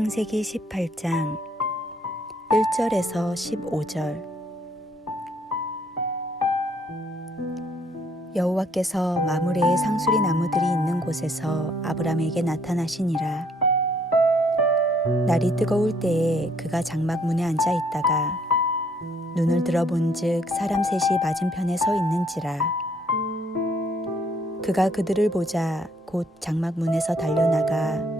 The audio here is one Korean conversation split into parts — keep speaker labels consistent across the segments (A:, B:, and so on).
A: 창세기 18장 1절에서 15절. 여호와께서 마므레의 상수리 나무들이 있는 곳에서 아브람에게 나타나시니라. 날이 뜨거울 때에 그가 장막 문에 앉아 있다가 눈을 들어본즉 사람 셋이 맞은편에 서 있는지라. 그가 그들을 보자 곧 장막 문에서 달려나가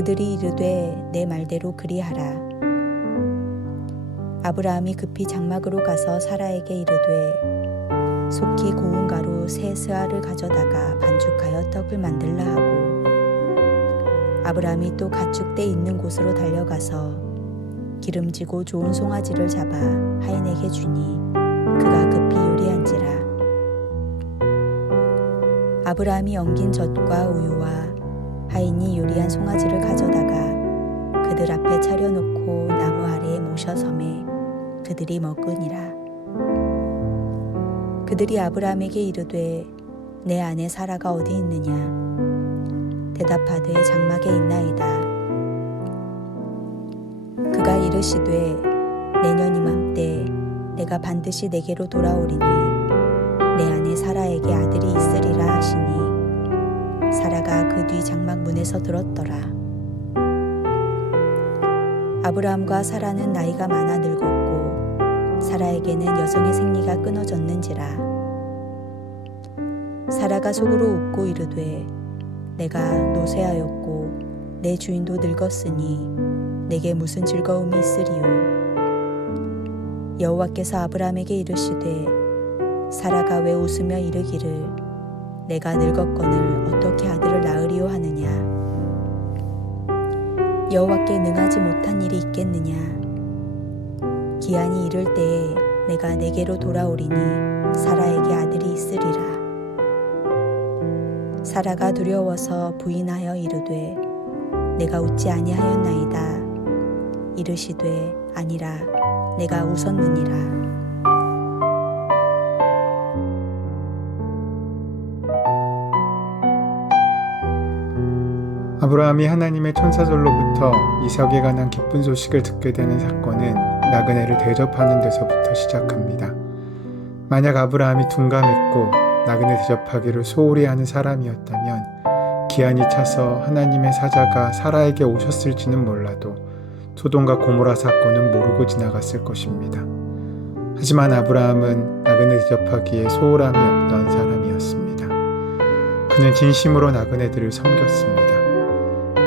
A: 그들이 이르되 내 말대로 그리하라. 아브라함이 급히 장막으로 가서 사라에게 이르되 속히 고운 가루 세 스아를 가져다가 반죽하여 떡을 만들라 하고 아브라함이 또 가축대 있는 곳으로 달려가서 기름지고 좋은 송아지를 잡아 하인에게 주니 그가 급히 요리한지라 아브라함이 엉긴 젖과 우유와 하인이 요리한 송아지를 가져다가 그들 앞에 차려놓고 나무 아래에 모셔섬에 그들이 먹으니라. 그들이 아브라함에게 이르되 내 아내 사라가 어디 있느냐? 대답하되 장막에 있나이다. 그가 이르시되 내년 이맘때 내가 반드시 내게로 돌아오리니 내 아내 사라에게 아들이 있으리라 하시니 사라가 그 뒤 장막 문에서 들었더라. 아브라함과 사라는 나이가 많아 늙었고 사라에게는 여성의 생리가 끊어졌는지라. 사라가 속으로 웃고 이르되 내가 노쇠하였고 내 주인도 늙었으니 내게 무슨 즐거움이 있으리요. 여호와께서 아브라함에게 이르시되 사라가 왜 웃으며 이르기를 내가 늙었거늘 어떻게 아들을 낳으리요 하느냐? 여호와께 능하지 못한 일이 있겠느냐? 기한이 이를 때에 내가 내게로 돌아오리니 사라에게 아들이 있으리라. 사라가 두려워서 부인하여 이르되 내가 웃지 아니하였나이다. 이르시되 아니라 내가 웃었느니라
B: 아브라함이 하나님의 천사들로부터 이삭에 관한 기쁜 소식을 듣게 되는 사건은 나그네를 대접하는 데서부터 시작합니다. 만약 아브라함이 둔감했고 나그네 대접하기를 소홀히 하는 사람이었다면 기한이 차서 하나님의 사자가 사라에게 오셨을지는 몰라도 소돔과 고모라 사건은 모르고 지나갔을 것입니다. 하지만 아브라함은 나그네 대접하기에 소홀함이 없던 사람이었습니다. 그는 진심으로 나그네들을 섬겼습니다.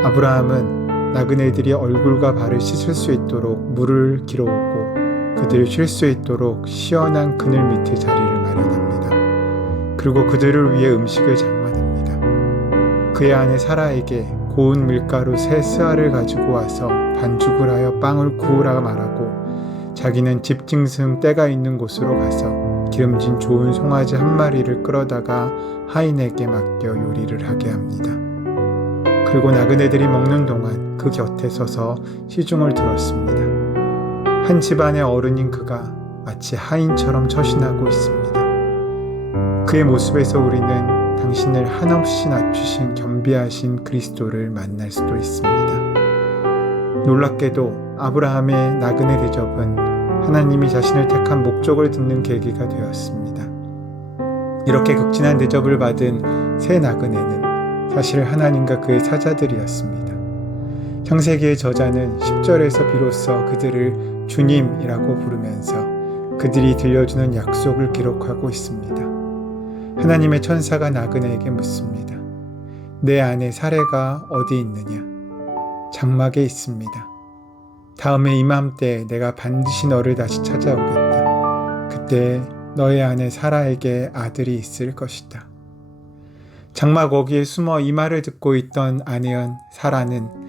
B: 아브라함은 나그네들이 얼굴과 발을 씻을 수 있도록 물을 길어오고 그들이 쉴 수 있도록 시원한 그늘 밑에 자리를 마련합니다. 그리고 그들을 위해 음식을 장만합니다. 그의 아내 사라에게 고운 밀가루 세 스알을 가지고 와서 반죽을 하여 빵을 구우라 말하고 자기는 집 징승 때가 있는 곳으로 가서 기름진 좋은 송아지 한 마리를 끌어다가 하인에게 맡겨 요리를 하게 합니다. 그리고 나그네들이 먹는 동안 그 곁에 서서 시중을 들었습니다. 한 집안의 어른인 그가 마치 하인처럼 처신하고 있습니다. 그의 모습에서 우리는 당신을 한없이 낮추신 겸비하신 그리스도를 만날 수도 있습니다. 놀랍게도 아브라함의 나그네 대접은 하나님이 자신을 택한 목적을 듣는 계기가 되었습니다. 이렇게 극진한 대접을 받은 새 나그네는 사실 하나님과 그의 사자들이었습니다. 창세기의 저자는 10절에서 비로소 그들을 주님이라고 부르면서 그들이 들려주는 약속을 기록하고 있습니다. 하나님의 천사가 나그네에게 묻습니다. 내 안에 사례가 어디 있느냐? 장막에 있습니다. 다음에 이맘때 내가 반드시 너를 다시 찾아오겠다. 그때 너의 안에 사라에게 아들이 있을 것이다. 어귀에 숨어 이 말을 듣고 있던 아내연 사라는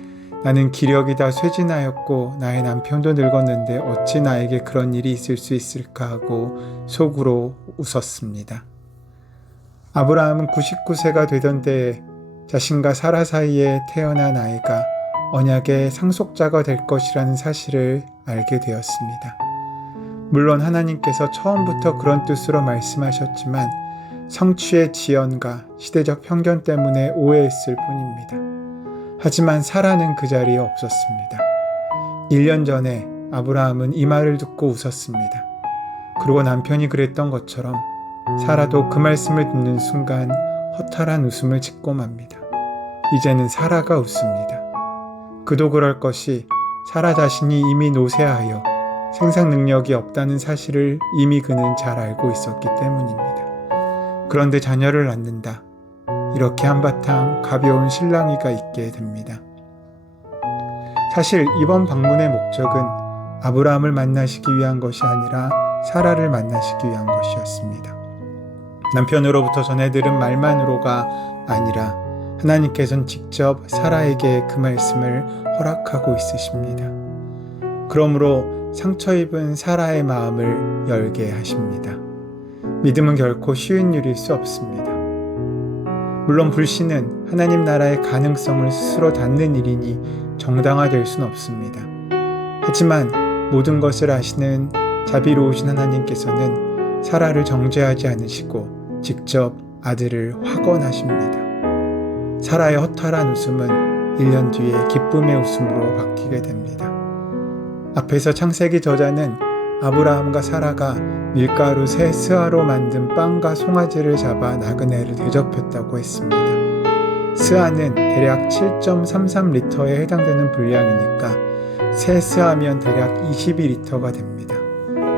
B: 나는 기력이 다 쇠진하였고 나의 남편도 늙었는데 어찌 나에게 그런 일이 있을 수 있을까 하고 속으로 웃었습니다. 아브라함은 99세가 되던 때에 자신과 사라 사이에 태어난 아이가 언약의 상속자가 될 것이라는 사실을 알게 되었습니다. 물론 하나님께서 처음부터 그런 뜻으로 말씀하셨지만 성취의 지연과 시대적 편견 때문에 오해했을 뿐입니다. 하지만 사라는 그 자리에 없었습니다. 1년 전에 아브라함은 이 말을 듣고 웃었습니다. 그리고 남편이 그랬던 것처럼 사라도 그 말씀을 듣는 순간 허탈한 웃음을 짓고 맙니다. 이제는 사라가 웃습니다. 그도 그럴 것이 사라 자신이 이미 노쇠하여 생산 능력이 없다는 사실을 이미 그는 잘 알고 있었기 때문입니다. 그런데 자녀를 낳는다. 이렇게 한바탕 가벼운 신랑이가 있게 됩니다. 사실 이번 방문의 목적은 아브라함을 만나시기 위한 것이 아니라 사라를 만나시기 위한 것이었습니다. 남편으로부터 전해 들은 말만으로가 아니라 하나님께서는 직접 사라에게 그 말씀을 허락하고 있으십니다. 그러므로 상처 입은 사라의 마음을 열게 하십니다. 믿음은 결코 쉬운 일일 수 없습니다. 물론 불신은 하나님 나라의 가능성을 스스로 닫는 일이니 정당화될 수는 없습니다. 하지만 모든 것을 아시는 자비로우신 하나님께서는 사라를 정죄하지 않으시고 직접 아들을 확언하십니다. 사라의 허탈한 웃음은 1년 뒤에 기쁨의 웃음으로 바뀌게 됩니다. 앞에서 창세기 저자는 아브라함과 사라가 밀가루 새 스아로 만든 빵과 송아지를 잡아 나그네를 대접했다고 했습니다. 스아는 대략 7.33리터에 해당되는 분량이니까 새 스아면 대략 22리터가 됩니다.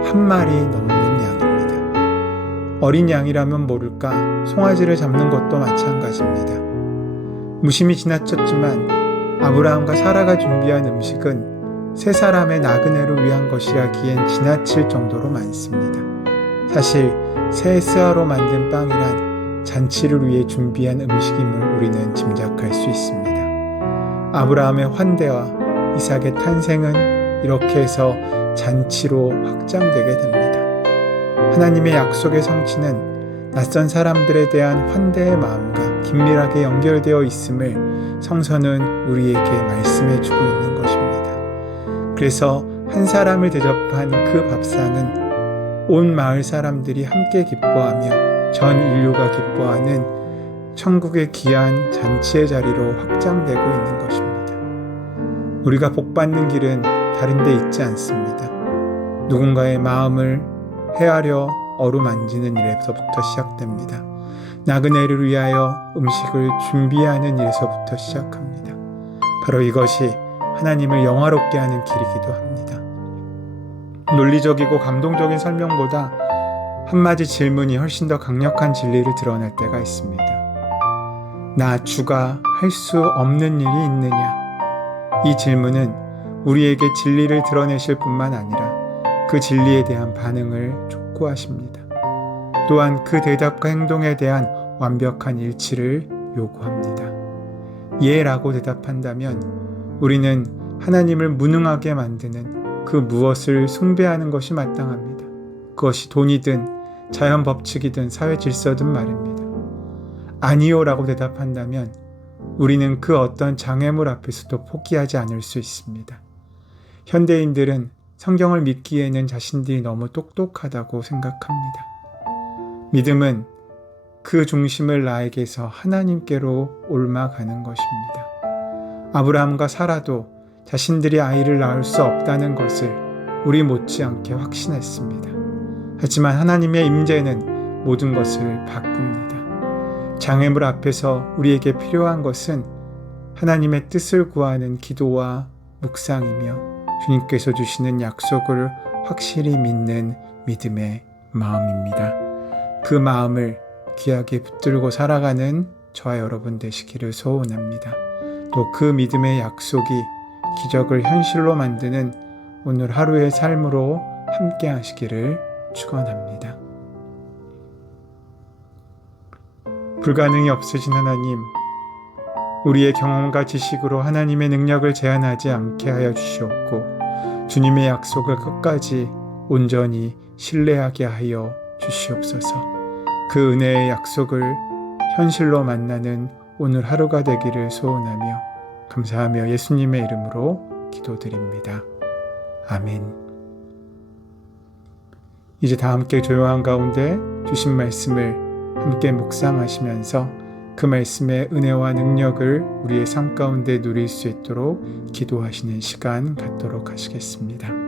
B: 한 마리 넘는 양입니다. 어린 양이라면 모를까 송아지를 잡는 것도 마찬가지입니다. 무심히 지나쳤지만 아브라함과 사라가 준비한 음식은 세 사람의 나그네를 위한 것이라기엔 지나칠 정도로 많습니다. 사실 새 스아로 만든 빵이란 잔치를 위해 준비한 음식임을 우리는 짐작할 수 있습니다. 아브라함의 환대와 이삭의 탄생은 이렇게 해서 잔치로 확장되게 됩니다. 하나님의 약속의 성취는 낯선 사람들에 대한 환대의 마음과 긴밀하게 연결되어 있음을 성서는 우리에게 말씀해 주고 있는 것입니다. 그래서 한 사람을 대접한 그 밥상은 온 마을 사람들이 함께 기뻐하며 전 인류가 기뻐하는 천국의 귀한 잔치의 자리로 확장되고 있는 것입니다. 우리가 복받는 길은 다른 데 있지 않습니다. 누군가의 마음을 헤아려 어루만지는 일에서부터 시작됩니다. 나그네를 위하여 음식을 준비하는 일에서부터 시작합니다. 바로 이것이 하나님을 영화롭게 하는 길이기도 합니다. 논리적이고 감동적인 설명보다 한마디 질문이 훨씬 더 강력한 진리를 드러낼 때가 있습니다. 나 주가 할 수 없는 일이 있느냐? 이 질문은 우리에게 진리를 드러내실 뿐만 아니라 그 진리에 대한 반응을 촉구하십니다. 또한 그 대답과 행동에 대한 완벽한 일치를 요구합니다. 예라고 대답한다면 우리는 하나님을 무능하게 만드는 그 무엇을 숭배하는 것이 마땅합니다. 그것이 돈이든 자연 법칙이든 사회 질서든 말입니다. 아니요라고 대답한다면 우리는 그 어떤 장애물 앞에서도 포기하지 않을 수 있습니다. 현대인들은 성경을 믿기에는 자신들이 너무 똑똑하다고 생각합니다. 믿음은 그 중심을 나에게서 하나님께로 옮아가는 것입니다. 아브라함과 사라도 자신들이 아이를 낳을 수 없다는 것을 우리 못지않게 확신했습니다. 하지만 하나님의 임재는 모든 것을 바꿉니다. 장애물 앞에서 우리에게 필요한 것은 하나님의 뜻을 구하는 기도와 묵상이며 주님께서 주시는 약속을 확실히 믿는 믿음의 마음입니다. 그 마음을 귀하게 붙들고 살아가는 저와 여러분 되시기를 소원합니다. 또 그 믿음의 약속이 기적을 현실로 만드는 오늘 하루의 삶으로 함께 하시기를 축원합니다. 불가능이 없으신 하나님, 우리의 경험과 지식으로 하나님의 능력을 제한하지 않게 하여 주시옵고 주님의 약속을 끝까지 온전히 신뢰하게 하여 주시옵소서. 그 은혜의 약속을 현실로 만나는 오늘 하루가 되기를 소원하며 감사하며 예수님의 이름으로 기도드립니다. 아멘. 이제 다 함께 조용한 가운데 주신 말씀을 함께 묵상하시면서 그 말씀의 은혜와 능력을 우리의 삶 가운데 누릴 수 있도록 기도하시는 시간 갖도록 하시겠습니다.